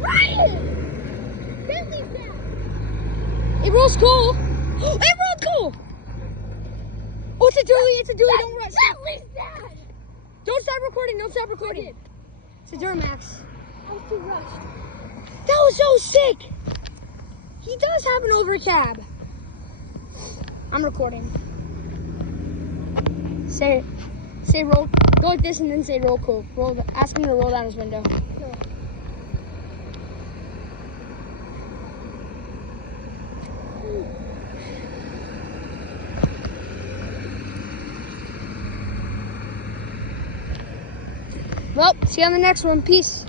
Ryan! Can't leave that. It rolls cool. It rolled cool. Oh, it's a dually. It's a dually. Don't rush. Can't leave that. Don't stop recording. Don't stop recording. It's a Duramax. I was too rushed. That was so sick. He does have an overcab. I'm recording. Say roll. Go like this and then say roll cool. Ask him to roll down his window. No. Well, see you on the next one. Peace.